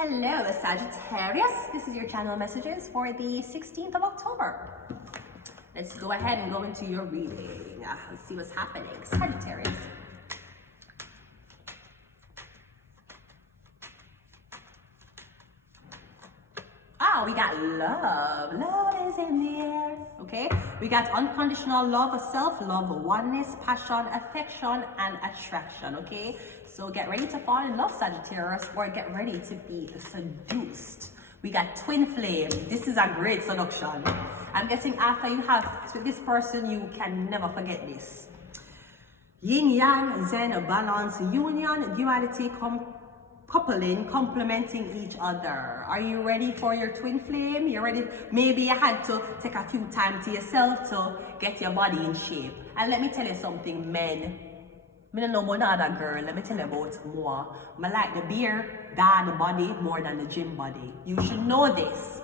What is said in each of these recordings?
Hello Sagittarius, this is your channel messages for the 16th of October. Let's go ahead and go into your reading. Let's see what's happening. Sagittarius. We got love. Love is in the air. Okay, we got unconditional love, self-love, oneness, passion, affection, and attraction. Okay, so get ready to fall in love, Sagittarius, or get ready to be seduced. We got twin flame. This is a great seduction. I'm guessing after you have with this person, you can never forget this. Yin yang, zen, balance, union, duality, coupling, complementing each other. Are you ready for your twin flame? You ready? Maybe you had to take a few time to yourself to get your body in shape. And let me tell you something, men. I don't know about another girl. Let me tell you about more. I like the beer, dad body more than the gym body. You should know this.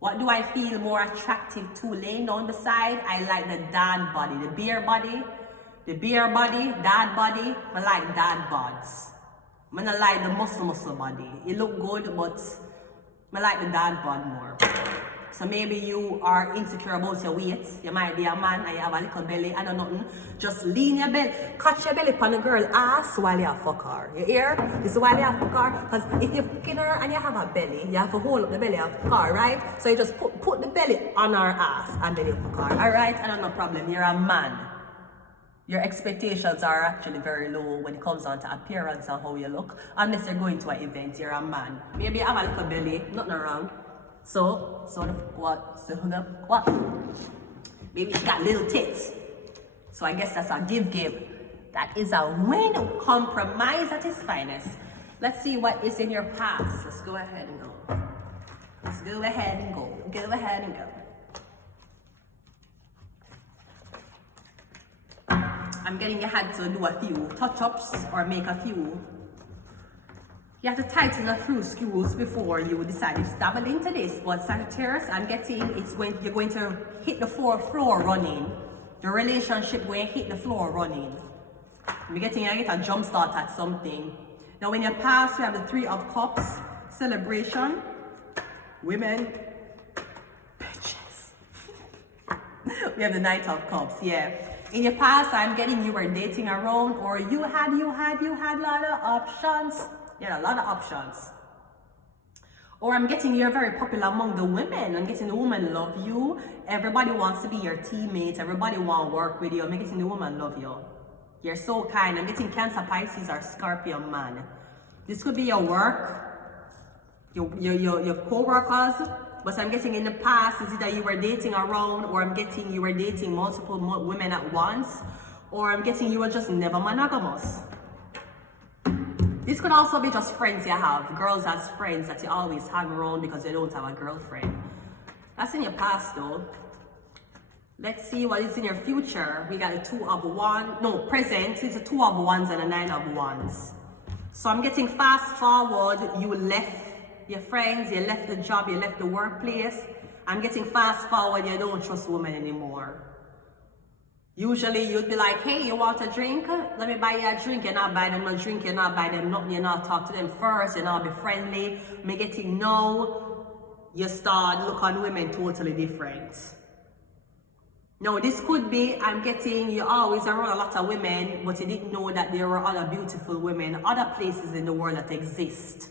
What do I feel more attractive to laying down beside? I like the dad body, the beer body, dad body. I like dad bods. I don't like the muscle body. It look good, but I like the dad bod more. So maybe you are insecure about your weight. You might be a man and you have a little belly and nothing. Just lean your belly, catch your belly upon the girl ass while you fuck her. You hear? This is while you fuck her. Because if you're fucking her and you have a belly, you have to hold up the belly of her, right? So you just put the belly on her ass and then you fuck her. Alright? And no problem. You're a man. Your expectations are actually very low when it comes down to appearance and how you look. Unless you're going to an event, you're a man. Maybe you have a little belly, nothing wrong. So what? Maybe you got little tits. So I guess that's a give. That is a win. Compromise at its finest. Let's see what is in your past. Let's go ahead and go. Let's go ahead and go. Go ahead and go. I'm getting you had to do a few touch-ups or make a few. You have to tighten a few screws before you decide to dabble into this. But Sagittarius, I'm getting you're going to hit the floor running. The relationship going to hit the floor running. I'm getting you get a jump start at something. Now when you pass, we have the 3 of Cups, celebration, women, bitches. We have the Knight of Cups, yeah. In your past, I'm getting you were dating around, or you had a lot of options. You had a lot of options. Or I'm getting you're very popular among the women. I'm getting the woman love you. Everybody wants to be your teammate. Everybody want to work with you. I'm getting the woman love you. You're so kind. I'm getting Cancer, Pisces, or Scorpio man. This could be your work, your co-workers. But I'm getting in the past, is either you were dating around, or I'm getting you were dating multiple women at once, or I'm getting you were just never monogamous. This could also be just friends you have, girls as friends that you always hang around because you don't have a girlfriend. That's in your past though. Let's see what is in your future. We got a 2 of Wands, no, present, it's a 2 of Wands and a 9 of Wands. So I'm getting fast forward, you left your friends, you left the job, you left the workplace. I'm getting fast forward, you don't trust women anymore. Usually you'd be like, hey, you want a drink? Let me buy you a drink. You're not buy them no drink, you're not buy them nothing, you're not talk to them first, you're not be friendly. Me getting no, you start look on women totally different. Now this could be, I'm getting you always around a lot of women, but you didn't know that there were other beautiful women, other places in the world that exist.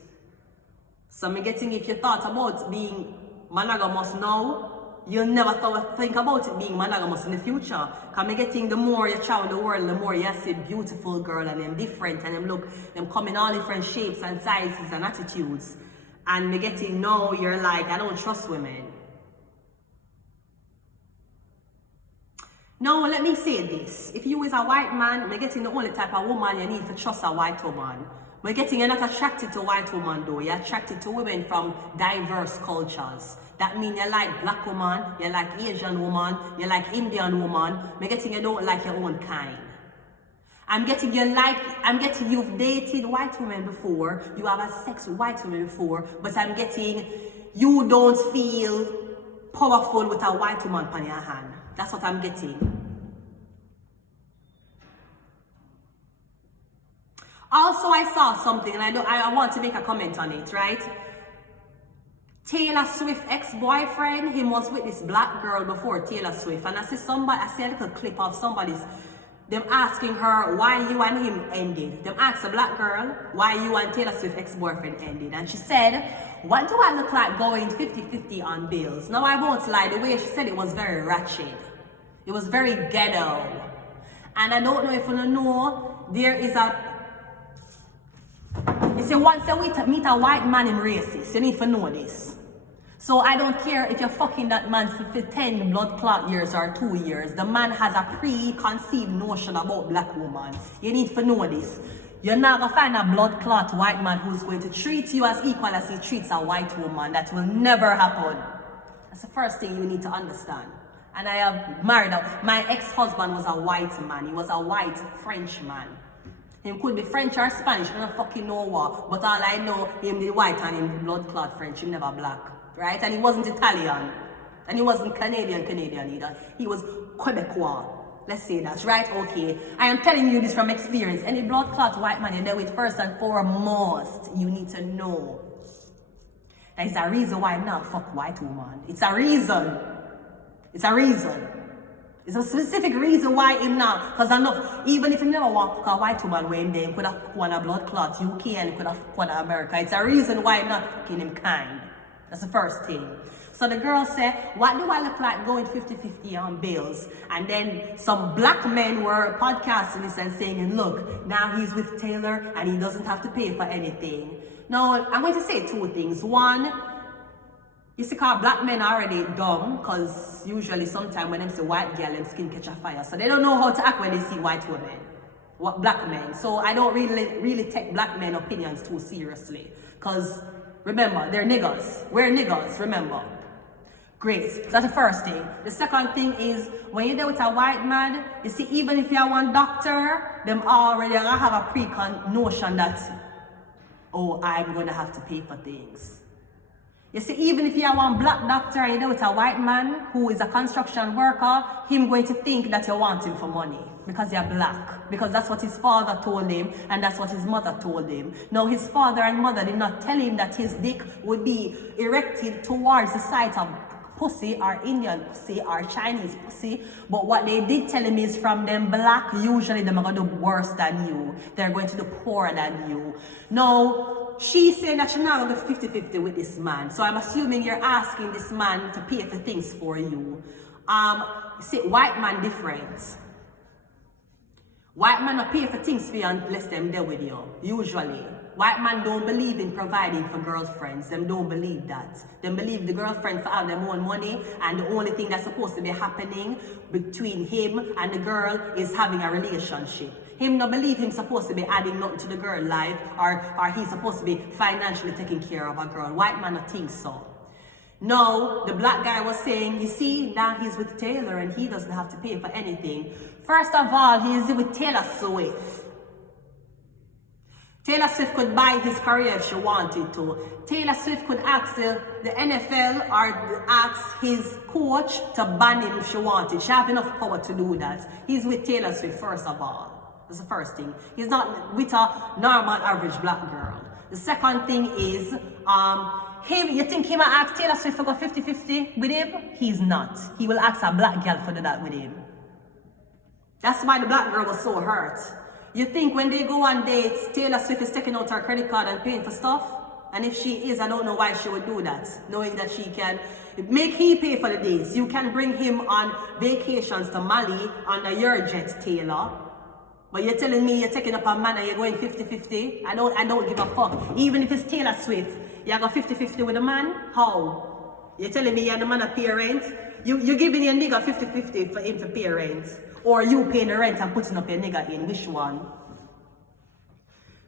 So I'm getting if you thought about being monogamous now, you'll never think about it being monogamous in the future. Because I'm getting the more you travel the world, the more you see beautiful girl and them different and them look, them come in all different shapes and sizes and attitudes. And me getting now, you're like, I don't trust women. Now let me say this. If you is a white man, me getting the only type of woman you need to trust a white woman. We're getting you're not attracted to white women though. You're attracted to women from diverse cultures. That means you like black woman, you like Asian woman, you like Indian woman. We're getting you don't like your own kind. I'm getting you've dated white women before, you have a sex with white women before, but I'm getting you don't feel powerful with a white woman on your hand. That's what I'm getting. Also, I saw something, and I want to make a comment on it, right? Taylor Swift ex-boyfriend, he was with this black girl before Taylor Swift, and I see a little clip of them asking her why you and him ended. Them asked a black girl why you and Taylor Swift ex-boyfriend ended, and she said, what do I look like going 50-50 on bills? Now I won't lie, the way she said it was very ratchet. It was very ghetto. And I don't know if you know, there is you see, once you meet a white man in racist, you need to know this. So I don't care if you're fucking that man for 10 blood clot years or 2 years. The man has a preconceived notion about black woman. You need to know this. You're not going to find a blood clot white man who's going to treat you as equal as he treats a white woman. That will never happen. That's the first thing you need to understand. And I have married my ex-husband was a white man. He was a white French man. He could be French or Spanish, I don't fucking know what. But all I know, him the white and him the blood clot French, him never black. Right? And he wasn't Italian. And he wasn't Canadian either. He was Quebecois. Let's say that, right? Okay. I am telling you this from experience. Any blood clot white man you're there with, first and foremost, you need to know. That is a reason why I'm not fuck white woman. It's a reason. It's a reason. It's a specific reason why him not. Because enough, even if you never want to fuck a white woman when they could have fucked one a blood clot UK and could have fucked one America. It's a reason why I'm not fucking him kind. That's the first thing. So the girl said, what do I look like going 50-50 on bills? And then some black men were podcasting this and saying, look, now he's with Taylor and he doesn't have to pay for anything. Now, I'm going to say two things. One, you see, cause black men are already dumb, because usually sometimes when them see white girl, them skin catch a fire. So they don't know how to act when they see white women, black men. So I don't really take black men opinions too seriously. Because remember, they're niggas. We're niggas, remember. Great. So that's the first thing. The second thing is, when you're there with a white man, you see, even if you're one doctor, them already have a pre-notion that, oh, I'm going to have to pay for things. You see, even if you are one black doctor and you're there with a white man who is a construction worker, him going to think that you want him for money because you're black. Because that's what his father told him and that's what his mother told him. Now, his father and mother did not tell him that his dick would be erected towards the site of pussy or Indian pussy or Chinese pussy, but what they did tell him is from them black, usually they're going to do worse than you. They're going to do poorer than you. Now, she's saying that she's not going to 50-50 with this man. So I'm assuming you're asking this man to pay for things for you. See, white man different. White man don't pay for things for you unless them there with you, usually. White man don't believe in providing for girlfriends. Them don't believe that. They believe the girlfriend for have them own money and the only thing that's supposed to be happening between him and the girl is having a relationship. Him not believe him supposed to be adding nothing to the girl life or he's supposed to be financially taking care of a girl. White man don't think so. No, the black guy was saying, you see, now he's with Taylor and he doesn't have to pay for anything. First of all, he is with Taylor Swift. Taylor Swift could buy his career if she wanted to. Taylor Swift could ask the NFL or ask his coach to ban him if she wanted. She has enough power to do that. He's with Taylor Swift, first of all. That's the first thing. He's not with a normal, average black girl. The second thing is, you think he might ask Taylor Swift to go 50-50 with him? He's not. He will ask a black girl to do that with him. That's why the black girl was so hurt. You think when they go on dates, Taylor Swift is taking out her credit card and paying for stuff? And if she is, I don't know why she would do that, knowing that she can make he pay for the dates. You can bring him on vacations to Mali under your jet, Taylor. But you're telling me you're taking up a man and you're going 50-50? I don't give a fuck. Even if it's Taylor Swift, you go 50-50 with a man? How? You're telling me you're the man of pay rent? You're giving your nigga 50-50 for him to pay rent? Or you paying the rent and putting up your nigga in? Which one?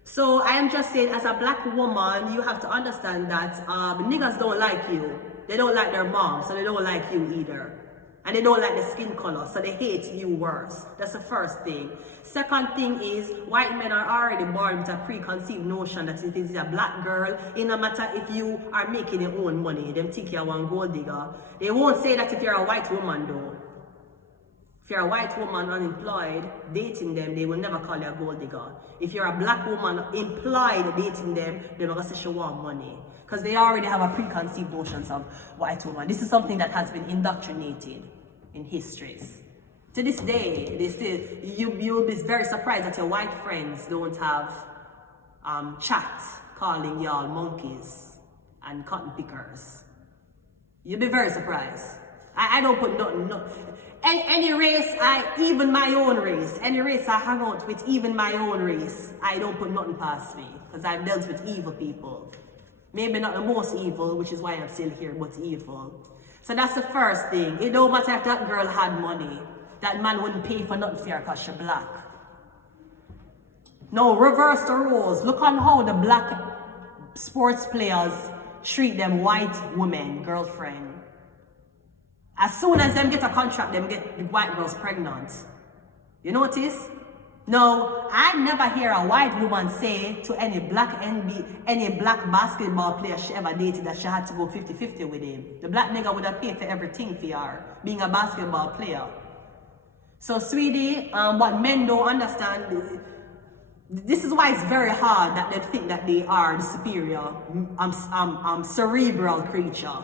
So I am just saying, as a black woman, you have to understand that niggas don't like you. They don't like their mom, so they don't like you either. And they don't like the skin color, so they hate you worse. That's the first thing. Second thing is, white men are already born with a preconceived notion that if it's a black girl, it no matter if you are making your own money, them think you're one gold digger. They won't say that if you're a white woman though. If you're a white woman unemployed, dating them, they will never call you a gold digger. If you're a black woman employed dating them, they're going to say she want money. Because they already have a preconceived notions of white woman. This is something that has been indoctrinated in histories. To this day, they still, you'll be very surprised that your white friends don't have chat calling y'all monkeys and cotton pickers. You'll be very surprised. I don't put nothing, any race, even my own race, any race I hang out with, even my own race, I don't put nothing past me, because I've dealt with evil people. Maybe not the most evil, which is why I'm still here, but evil. So that's the first thing. It don't matter if that girl had money, that man wouldn't pay for nothing for her because she's black. No, reverse the roles. Look on how the black sports players treat them white women, girlfriend. As soon as them get a contract, them get the white girls pregnant. You notice? No, I never hear a white woman say to any black basketball player she ever dated that she had to go 50-50 with him. The black nigga would have paid for everything for her, being a basketball player. So, sweetie, what men don't understand, this is why it's very hard that they think that they are the superior, cerebral creature.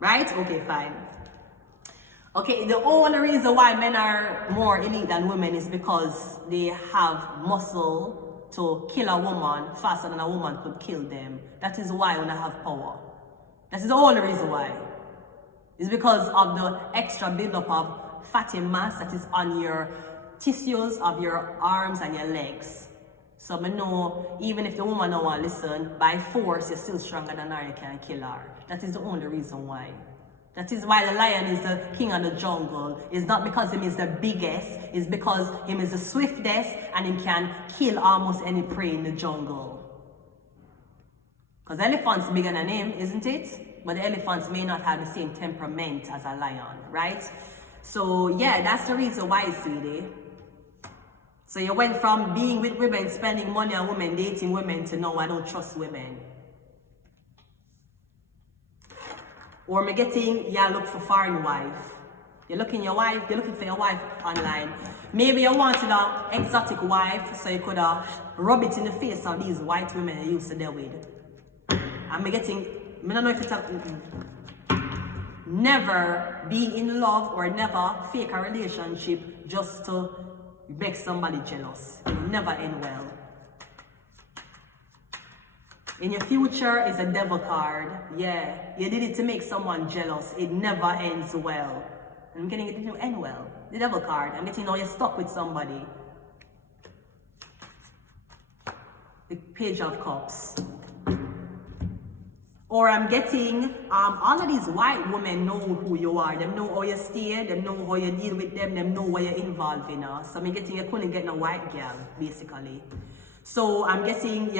Right? Okay, fine. Okay, the only reason why men are more elite than women is because they have muscle to kill a woman faster than a woman could kill them. That is why when I have power. That is the only reason why. It's because of the extra buildup of fatty mass that is on your tissues of your arms and your legs. So I know even if the woman don't want to listen, by force you're still stronger than her, you can kill her. That is the only reason why. That is why the lion is the king of the jungle. It's not because him is the biggest, it's because him is the swiftest and him can kill almost any prey in the jungle. Because elephants are bigger than him, isn't it? But the elephants may not have the same temperament as a lion, right? So yeah, that's the reason why, sweetie. So you went from being with women, spending money on women, dating women, to no, I don't trust women. Or me getting, yeah, look for foreign wife. You're looking for your wife online. Maybe you wanted an exotic wife, so you could rub it in the face of these white women you used to deal with. And me getting, I don't know if it's never be in love or never fake a relationship just to make somebody jealous. It will never end well. In your future is a devil card. Yeah, you did it to make someone jealous. It never ends well. I'm getting it to end well. The devil card. I'm getting you're stuck with somebody. The Page of Cups. Or I'm getting, all of these white women know who you are. They know how you stay, they know how you deal with them, they know what you're involved in. So I'm getting you couldn't get no white girl, basically. So I'm guessing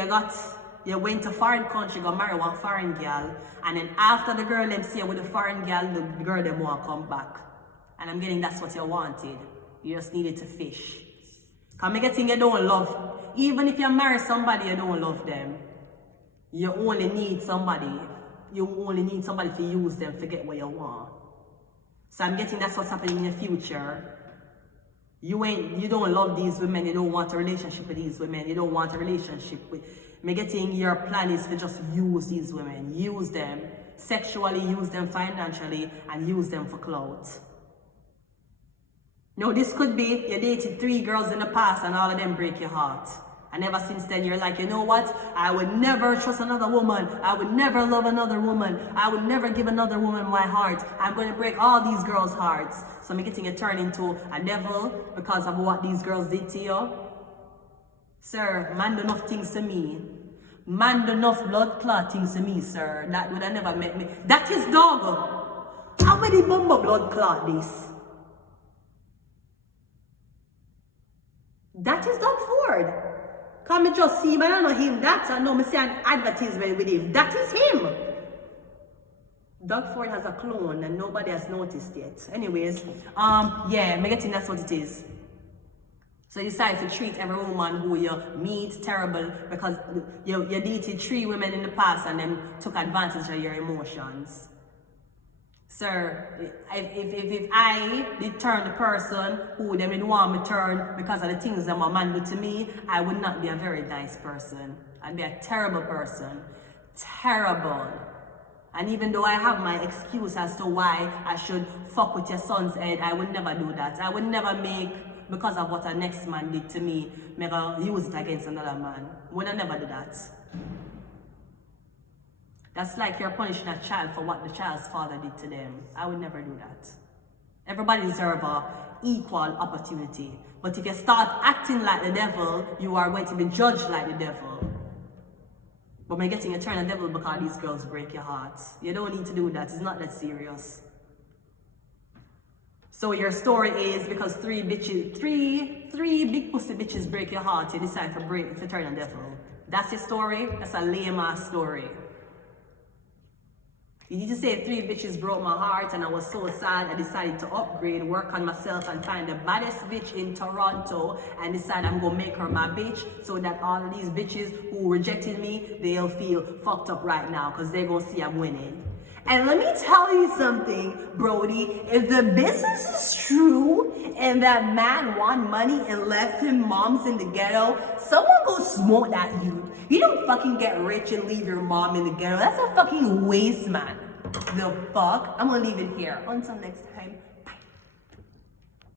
you went to foreign country, go marry one foreign girl, and then after the girl them see you with the foreign girl, the girl them want to come back. And I'm getting that's what you wanted. You just needed to fish. I'm getting you don't love, even if you marry somebody, you don't love them. You only need somebody. You only need somebody to use them to get what you want. So I'm getting that's what's happening in your future. You don't love these women, you don't want a relationship with these women, you don't want a relationship with me getting your plan is to just use these women, use them sexually, use them financially, and use them for clothes. No, this could be you dated 3 girls in the past and all of them break your heart. And ever since then you're like, you know what? I would never trust another woman. I would never love another woman. I would never give another woman my heart. I'm going to break all these girls' hearts. So I'm getting you turned into a devil because of what these girls did to you. Sir, man do enough things to me. Man do enough blood clot things to me, sir. That would have never met me. That is dog. How many bumbo blood clot this? That is Doug Ford. Come and just see him, I don't know him. That's I know me see an advertisement with him. That is him. Doug Ford has a clone and nobody has noticed yet. Anyways, yeah, I'm getting that's what it is. So you decide to treat every woman who you meet terrible because you dated 3 women in the past and then took advantage of your emotions. Sir, if I did turn the person who them didn't want me turn because of the things that my man did to me, I would not be a very nice person. I'd be a terrible person. Terrible. And even though I have my excuse as to why I should fuck with your son's head, I would never do that. I would never make, because of what a next man did to me, make a use it against another man. Would I never do that? That's like you're punishing a child for what the child's father did to them. I would never do that. Everybody deserves an equal opportunity. But if you start acting like the devil, you are going to be judged like the devil. But by getting a turn the devil because these girls break your heart. You don't need to do that. It's not that serious. So your story is because three big pussy bitches break your heart, you decide to turn the devil. That's your story? That's a lame ass story. You need to say 3 bitches broke my heart and I was so sad I decided to upgrade, work on myself and find the baddest bitch in Toronto and decide I'm gonna make her my bitch so that all of these bitches who rejected me, they'll feel fucked up right now because they're gonna see I'm winning. And let me tell you something, Brody, if the business is true and that man won money and left him moms in the ghetto, someone go smoke that youth. You don't fucking get rich and leave your mom in the ghetto. That's a fucking waste, man. The fuck? I'm gonna leave it here. Until next time.